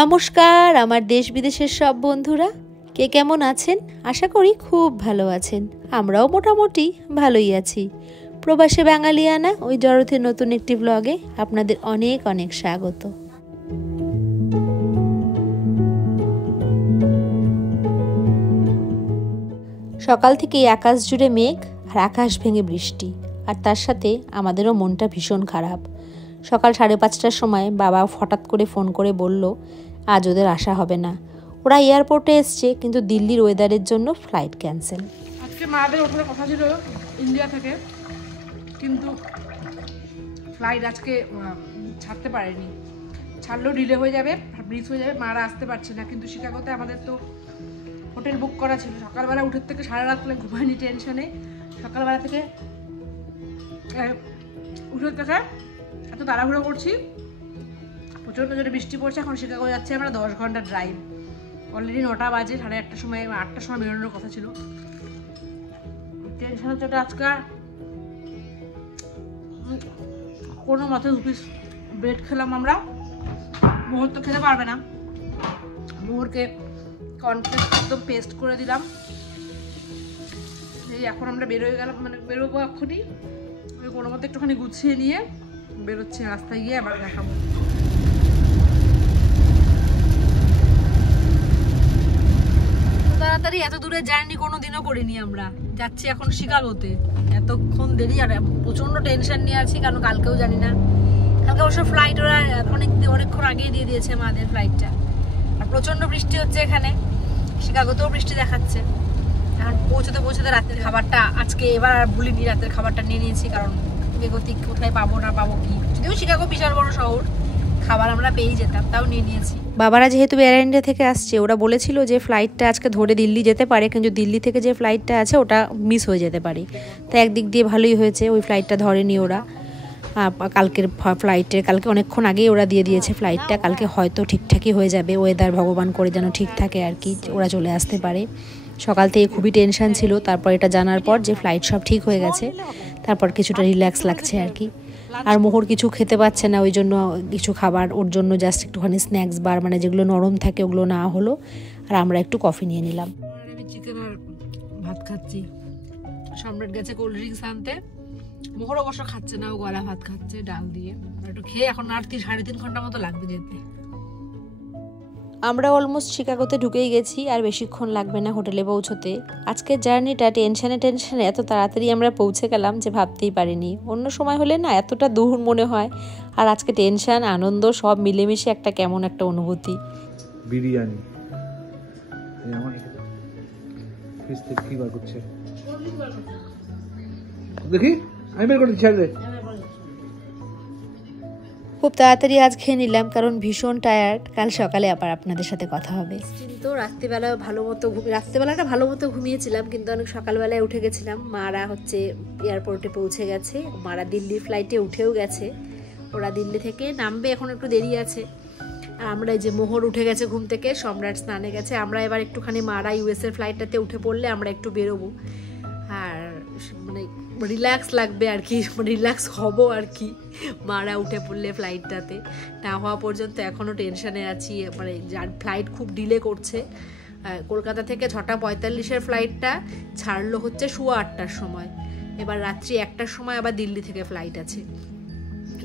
নমস্কার আমার দেশ বিদেশের সব বন্ধুরা, কে কেমন আছেন? আশা করি খুব ভালো আছেন। আমরাও মোটামুটি ভালোই আছি। প্রবাসে বাঙালিয়ানা ওই ডরথের নতুন একটি ব্লগে আপনাদের অনেক অনেক স্বাগত। সকাল থেকেই আকাশ জুড়ে মেঘ আর আকাশ ভেঙে বৃষ্টি, আর তার সাথে আমাদেরও মনটা ভীষণ খারাপ। সকাল 5:30টার সময় বাবা হঠাৎ করে ফোন করে বলল আজ ওদের আসা হবে না। ওরা এয়ারপোর্টে এসছে, কিন্তু দিল্লির ওয়েদারের জন্য ফ্লাইট ক্যান্সেল। আজকে মাদের ওঠার কথা ছিল ইন্ডিয়া থেকে, কিন্তু ফ্লাইট আজকে ছাড়তে পারেনি। ছাড়লেও ডিলে হয়ে যাবে, ব্রিজ হয়ে যাবে, মারা আসতে পারছে না। কিন্তু শিকাগোতে আমাদের তো হোটেল বুক করা ছিল। সকালবেলা উঠে থেকে সারা রাত ঘুমায়নি টেনশনে। সকালবেলা থেকে উঠে থেকে এত তাড়াহুড়ো করছি, প্রচণ্ড জোরে বৃষ্টি পড়ছে। এখন শিকাগো যাচ্ছে আমরা 10 ঘন্টা ড্রাইভ। অলরেডি 9টা বাজে, 8:30টার সময় 8টার সময় বেরোনোর কথা ছিল। টেনশন হচ্ছে আজকে কোনো মতে 2 পিস ব্রেড খেলাম আমরা। মোহর তো খেতে পারবে না, মোহরকে কর্নফ্লেক্স একদম পেস্ট করে দিলাম। এই এখন আমরা বেরোয় গেলাম, মানে বেরোবো এক্ষুনি। কোনো মতো একটুখানি গুছিয়ে নিয়ে বেরোচ্ছি, রাস্তায় গিয়ে আবার দেখাবো। তাড়াতাড়ি এত দূরে জার্নি কোনোদিনও করিনি আমরা। যাচ্ছি এখন শিকাগোতে, এতক্ষণ দেরি আর প্রচন্ড টেনশন নিয়ে আছি, কারণ কালকেও জানি না। কালকে অবশ্য ফ্লাইট ওরা অনেকক্ষণ আগেই দিয়ে দিয়েছে আমাদের ফ্লাইটটা। আর প্রচন্ড বৃষ্টি হচ্ছে এখানে, শিকাগোতেও বৃষ্টি দেখাচ্ছে। এখন পৌঁছতে রাতের খাবারটা আজকে এবার আর ভুলিনি, রাতের খাবারটা নিয়ে নিয়েছি। কারণ বেগতিক কোথায় পাবো না পাবো কি, যদিও শিকাগো বিশাল বড় শহর, খাবার আমরা পেয়েই যেতাম, তাও নিয়ে নিয়েছি। বাবারা যেহেতু এয়ার ইন্ডিয়া থেকে আসছে, ওরা বলেছিল যে ফ্লাইটটা আজকে ধরে দিল্লি যেতে পারে, কিন্তু দিল্লি থেকে যে ফ্লাইটটা আছে ওটা মিস হয়ে যেতে পারে। তাই একদিক দিয়ে ভালোই হয়েছে ওই ফ্লাইটটা ধরেনি ওরা। কালকের ফ্লাইটের কালকে অনেকক্ষণ আগেই ওরা দিয়ে দিয়েছে ফ্লাইটটা। কালকে হয়তো ঠিকঠাকই হয়ে যাবে, ওয়েদার ভগবান করে যেন ঠিক থাকে আর কি, ওরা চলে আসতে পারে। সকাল থেকে খুবই টেনশন ছিল, তারপর এটা জানার পর যে ফ্লাইট সব ঠিক হয়ে গেছে, তারপর কিছুটা রিল্যাক্স লাগছে আর কি। আর মোহর কিছু খেতে পাচ্ছে না, ওই জন্য কিছু খাবার ওর জন্য জাস্ট একটুখানি স্ন্যাক্স বার, মানে যেগুলো নরম থাকে ওগুলো না হলো। আর আমরা একটু কফি নিয়ে নিলাম। আমি চিকেন আর ভাত খাচ্ছি। সম্রাট গেছে কোল্ড ড্রিঙ্কস আনতে, মোহর অবশ্য খাচ্ছে না, ও গলা ভাত খাচ্ছে ডাল দিয়ে। একটু খেয়ে এখন আর 3.5 ঘন্টা মতো লাগবে যেতে। আমরা অলমোস্ট শিকাগোতে ঢুকেই গেছি, আর বেশিক্ষণ লাগবে না হোটেলে পৌঁছতে। আজকের জার্নিটা টেনশনে এত তাড়াতাড়ি আমরা পৌঁছে গেলাম যে ভাবতেই পারিনি। অন্য সময় হলে না এতটা দূর মনে হয়, আর আজকে টেনশন আনন্দ সব মিলেমিশে একটা কেমন একটা অনুভূতি। বিরিয়ানি দেখি আমি বের করে ছেড়ে দে। খুব তাড়াতাড়ি আজ খেয়ে নিলাম, কারণ ভীষণ টায়ার্ড। কাল সকালে আবার আপনাদের সাথে কথা হবে। কিন্তু রাত্রিবেলাটা ভালো মতো ঘুমিয়েছিলাম, কিন্তু অনেক সকালবেলায় উঠে গেছিলাম। মারা এয়ারপোর্টে পৌঁছে গেছে, মারা দিল্লির ফ্লাইটে উঠেও গেছে। ওরা দিল্লি থেকে নামবে, এখন একটু দেরি আছে। আর আমরা এই যে মোহর উঠে গেছে ঘুম থেকে, সম্রাট স্নানে গেছে। আমরা এবার একটুখানি মারা ইউএসের ফ্লাইটটাতে উঠে পড়লে আমরা একটু বেরোবো, আর মানে রিল্যাক্স লাগবে আর কি, রিল্যাক্স হব আর কি। মারা উঠে পড়লে ফ্লাইটটাতে না হওয়া পর্যন্ত এখনও টেনশানে আছি। মানে যার ফ্লাইট খুব ডিলে করছে, কলকাতা থেকে 6:45-এর ফ্লাইটটা ছাড়লো হচ্ছে 8:15টার সময়। এবার রাত্রি 1টার সময় আবার দিল্লি থেকে ফ্লাইট আছে।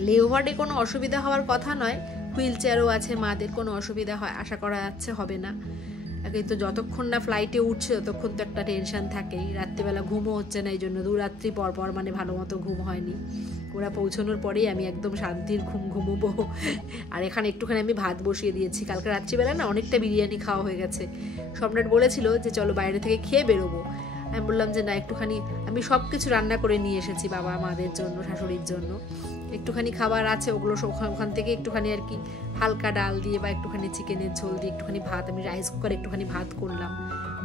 লেওভার্ডে কোনো অসুবিধা হওয়ার কথা নয়, হুইল চেয়ারও আছে, মাদের কোনো অসুবিধা হয় আশা করা যাচ্ছে হবে না। কিন্তু যতক্ষণ না ফ্লাইটে উঠছে ততক্ষণ তো একটা টেনশন থাকেই। রাত্রিবেলা ঘুমও হচ্ছে না, এই জন্য 2 রাত্রি পর মানে ভালো মতো ঘুম হয়নি। ওরা পৌঁছানোর পরেই আমি একদম শান্তির ঘুমোবো। আর এখানে একটুখানি আমি ভাত বসিয়ে দিয়েছি। কালকে রাত্রিবেলা না অনেকটা বিরিয়ানি খাওয়া হয়ে গেছে। সম্রাট বলেছিল যে চলো বাইরে থেকে খেয়ে বেরোবো। আমি বললাম যে না, একটুখানি আমি সব কিছু রান্না করে নিয়ে এসেছি বাবা মাদের জন্য, শাশুড়ির জন্য। একটুখানি খাবার আছে, ওগুলো ওখান থেকে একটুখানি আর কি হালকা ডাল দিয়ে বা একটুখানি চিকেনের ঝোল দিয়ে একটুখানি ভাত, আমি রাইস কুকারে একটুখানি ভাত করলাম।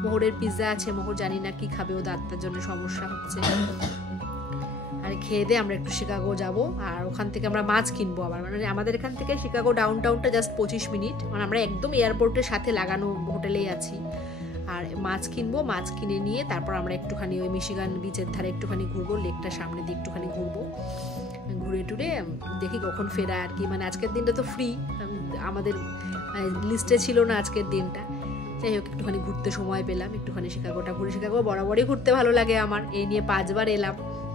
মোহরের পিৎজা আছে, মোহর জানি না কি খাবে, ও দাঁতটার জন্য সমস্যা হচ্ছে। আর খেয়ে দিয়ে আমরা একটু শিকাগো যাব, আর ওখান থেকে আমরা মাছ কিনবো আবার। মানে আমাদের এখান থেকে শিকাগো ডাউনটাউনটা জাস্ট 25 মিনিট, মানে আমরা একদম এয়ারপোর্টের সাথে লাগানো হোটেলেই আছি। আর মাছ কিনবো, মাছ কিনে নিয়ে তারপর আমরা একটুখানি ওই মিশিগান বিচের ধারে একটুখানি ঘুরবো, লেকটার সামনে দিয়ে একটুখানি ঘুরবো, ঘুরে টুরে দেখি কখন ফেরা আর কি। মানে আজকের দিনটা তো ফ্রি, আমাদের লিস্টে ছিল না আজকের দিনটা। যাই হোক, একটুখানি ঘুরতে সময় পেলাম, একটুখানি শিকাগোটা ঘুরে। শিকাগো বরাবরই ঘুরতে ভালো লাগে আমার, এই নিয়ে 5 বার এলাম,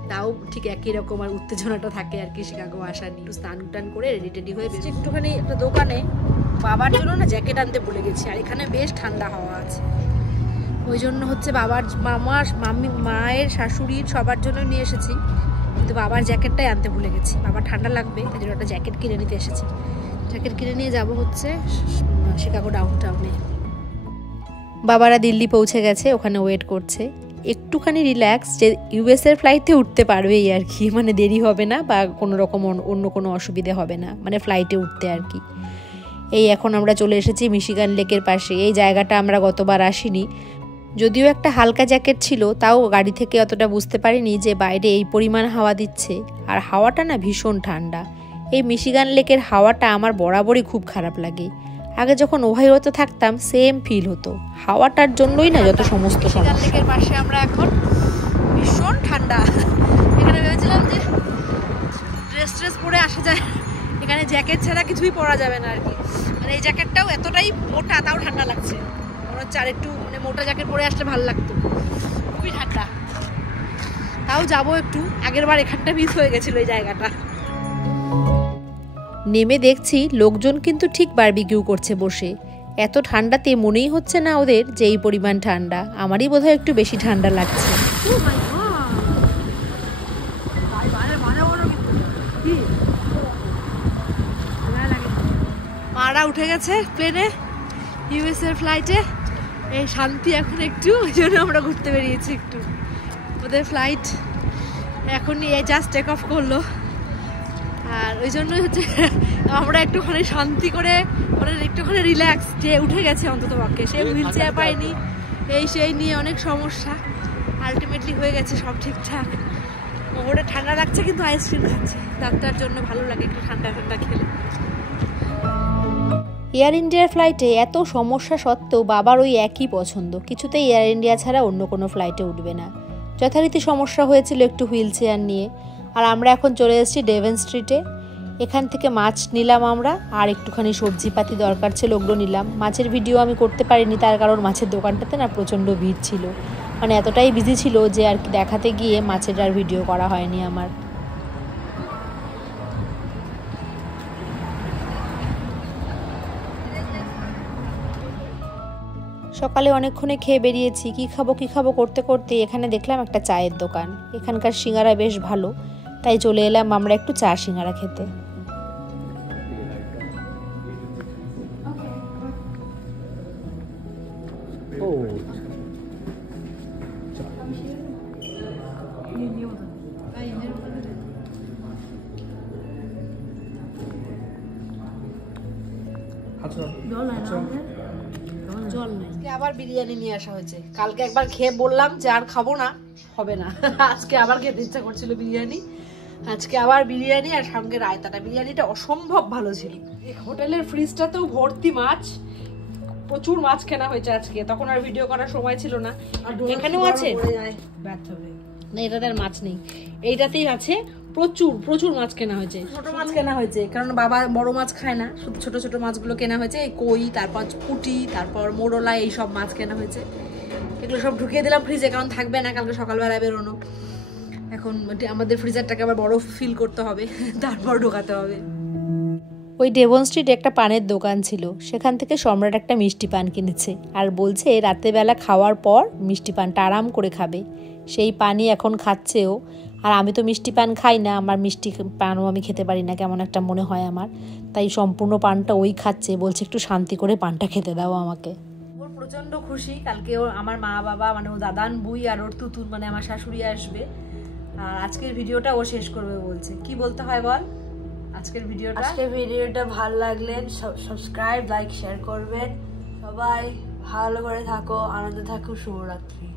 তাও ঠিক একই রকম আর উত্তেজনাটা থাকে আর কি শিকাগো আসা নিয়ে। একটু স্নান টান করে রেডি হয়ে একটুখানি একটা দোকানে বাবার জন্য না জ্যাকেট আনতে ভুলে গেছি, আর এখানে বেশ ঠান্ডা হাওয়া আছে, ওই জন্য হচ্ছে বাবার মায়ের শাশুড়ির সবার জন্য নিয়ে এসেছি, কিন্তু বাবার জ্যাকেটটাই আনতে ভুলে গেছি। বাবার ঠান্ডা লাগবে, তাই জন্য একটা জ্যাকেট কিনে নিতে এসেছি। জ্যাকেট কিনে নিয়ে যাব হচ্ছে শিকাগো ডাউনটাউনে। বাবারা দিল্লি পৌঁছে গেছে, ওখানে ওয়েট করছে। একটুখানি রিল্যাক্স যে ইউএসের ফ্লাইটে উঠতে পারবেই আর কি, মানে দেরি হবে না বা কোনো রকম অন্য কোনো অসুবিধে হবে না, মানে ফ্লাইটে উঠতে আর কি। এই এখন আমরা চলে এসেছি মিশিগান লেকের পাশে। এই জায়গাটা আমরা গতবার আসিনি, যদিও একটা হালকা জ্যাকেট ছিল, তাও গাড়ি থেকে অতটা বুঝতে পারিনি যে বাইরে এই পরিমাণ হাওয়া দিচ্ছে, আর হাওয়াটা না ভীষণ ঠান্ডা। এই মিশিগান লেকের হাওয়াটা আমার বরাবরই খুব খারাপ লাগে। আগে যখন ওহাইওতে থাকতাম সেম ফিল হতো, হাওয়াটার জন্যই না যত সমস্ত সমস্যা। লেকের পাশে আমরা এখন, ভীষণ ঠান্ডা। এখানে ভেবেছিলাম যে ড্রেস পরে আসা যায়, এখানে জ্যাকেট ছাড়া কিছুই পরা যাবে না আর কি। মানে এই জ্যাকেটটাও এতটাই মোটা, তাও ঠান্ডা লাগছে, মনে হচ্ছে আর একটু মানে মোটা জ্যাকেট পরে আসলে ভালো লাগতো, খুবই ঠান্ডা। তাও যাবো একটু, আগের বার এখানটা মিস হয়ে গেছিল এই জায়গাটা। নেমে দেখছি লোকজন কিন্তু ঠিক বারবিকিউ করছে বসে। এত ঠান্ডাতে মনেই হচ্ছে না ওদের যে এই পরিমাণ ঠান্ডা, আমারই বোধহয় একটু বেশি ঠান্ডা লাগছে। মারা উঠে গেছে প্লেনে, ইউএস এর ফ্লাইটে। এই শান্তি এখন একটু, ওই জন্য আমরা ঘুরতে বেরিয়েছি একটু। ওদের ফ্লাইট এখনই জাস্ট টেক অফ করলো, আর ওই জন্যই হচ্ছে আমরা একটুখানি শান্তি করে, মানে একটুখানি রিল্যাক্স, যে উঠে গেছে অন্তত পক্ষে, সে হুইল চেয়ার পায়নি, এই সেই নিয়ে অনেক সমস্যা, আলটিমেটলি হয়ে গেছে সব ঠিকঠাক। ওটা ঠান্ডা লাগছে কিন্তু আইসক্রিম খাচ্ছে, ডাক্তার জন্য ভালো লাগে একটু ঠান্ডা খেলে। এয়ার ইন্ডিয়ার ফ্লাইটে এত সমস্যা সত্ত্বেও বাবার ওই একই পছন্দ, কিছুতেই এয়ার ইন্ডিয়া ছাড়া অন্য কোনো ফ্লাইটে উঠবে না। যথারীতি সমস্যা হয়েছিল একটু হুইল চেয়ার নিয়ে। আর আমরা এখন চলে এসেছি ডেভন স্ট্রিটে। এখান থেকে মাছ নিলাম আমরা, আর একটুখানি সবজিপাতি দরকার ছিল, ওগুলো নিলাম। মাছের ভিডিও আমি করতে পারিনি, তার কারণ মাছের দোকানটাতে না প্রচণ্ড ভিড় ছিল, মানে এতটাই বিজি ছিল যে আর কি দেখাতে গিয়ে মাছের আর ভিডিও করা হয়নি আমার। সকালে অনেকক্ষণে খেয়ে বেরিয়েছি, কি খাবো করতে করতে এখানে দেখলাম একটা চায়ের দোকান। এখানকার সিঙ্গারা বেশ ভালো, তাই চলে এলাম আমরা একটু চা সিঙ্গারা খেতে। জল নাই, আবার বিরিয়ানি নিয়ে আসা হয়েছে। কালকে একবার খেয়ে বললাম যে আর খাবো না, হবে না। আজকে আবার খেতে ইচ্ছা করছিল বিরিয়ানি, আজকে আবার বিরিয়ানি, আর সঙ্গে রায়তাটা। বিরিয়ানিটা অসম্ভব ভালো ছিল। হোটেলের ফ্রিজটাতেও ভর্তি মাছ, প্রচুর মাছ কেনা হয়েছে আজকে, তখন আর ভিডিও করার সময় ছিল না। এখানেও আছে, না এটাতে আর মাছ নেই, এইটাতেই আছে প্রচুর মাছ কেনা হয়েছে। ছোট মাছ কেনা হয়েছে, কারণ বাবা বড় মাছ খায় না, শুধু ছোট ছোট মাছগুলো কেনা হয়েছে। এই কই, তারপর পুঁটি, তারপর মোরলা, এই সব মাছ কেনা হয়েছে। এগুলো সব ঢুকিয়ে দিলাম ফ্রিজে, কারণ থাকবে না, কালকে সকালবেলা বেরোনো। এখন আমাদের ফ্রিজারটাকে আবার বড় ফিল করতে হবে, তারপর ঢোকাতে হবে। ওই ডেভন স্ট্রিটে একটা পানের দোকান ছিল, সেখান থেকে সম্রাট একটা মিষ্টি পান কিনেছে, আর বলছে রাতেরবেলা খাওয়ার পর মিষ্টি পানটা আরাম করে খাবে। সেই পানই এখন খাচ্ছেও। আর আমি তো মিষ্টি পান খাই না, আমার মিষ্টি পানও আমি খেতে পারি না, কেমন একটা মনে হয় আমার, তাই সম্পূর্ণ পানটা ওই খাচ্ছে, বলছে একটু শান্তি করে পানটা খেতে দাও আমাকে। ওর প্রচন্ড খুশি, কালকে ওর আমার মা বাবা, মানে ও দাদান বুই আর ওর তুতুন, মানে আমার শাশুড়ি আসবে, আর আজকের ভিডিওটা ও শেষ করবে বলছে। কি বলতে হয় বল আজকের ভিডিওটা ভালো লাগলে সাবস্ক্রাইব, লাইক, শেয়ার করবেন। সবাই ভালো করে থাকো, আনন্দে থাকো, শুভরাত্রি।